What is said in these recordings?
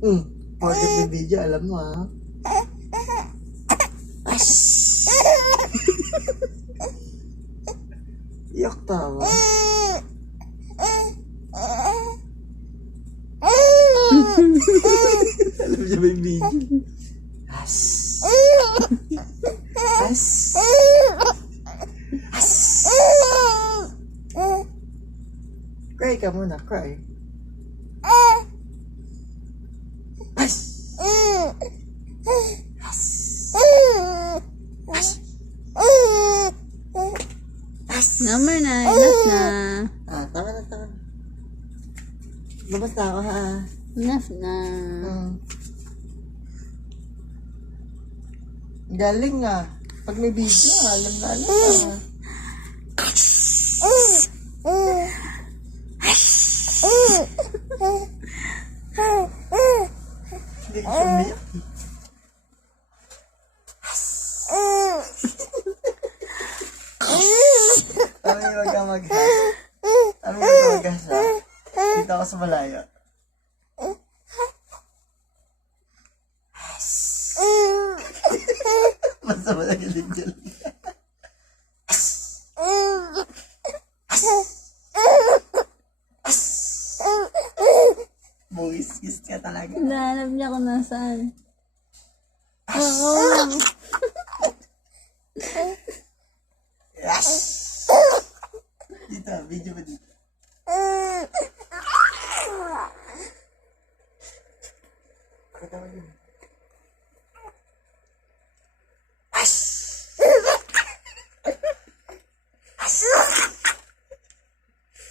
Bakit may video, alam mo ha? Iyak tawa. Alam niya may video. As. As. As. Cry ka muna, cry. As. As. As. As. Number 9, enough na. Tama na, tama na. Labas na ako ha. Enough na. Galing ah. Pag may video, alam na alam ah. Hindi ko sumiyak. Ano yung wag kang mag-has? Ano yung wag kang mag-has ha? Dito ako sa malayo. Basta malagilig dyan. Buwis-gis ka talaga. Nahanap niya kung nasaan. Oo. Yes! Dito, video ba dito? Kita mo yun. As! As!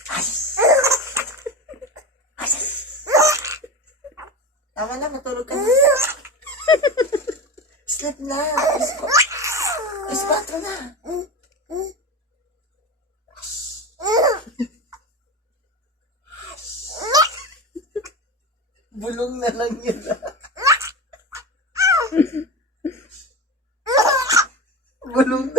As! As! Tama na, matulog ka na. Sleep na. Ispato na. Bulong na lang yun. Bulong na.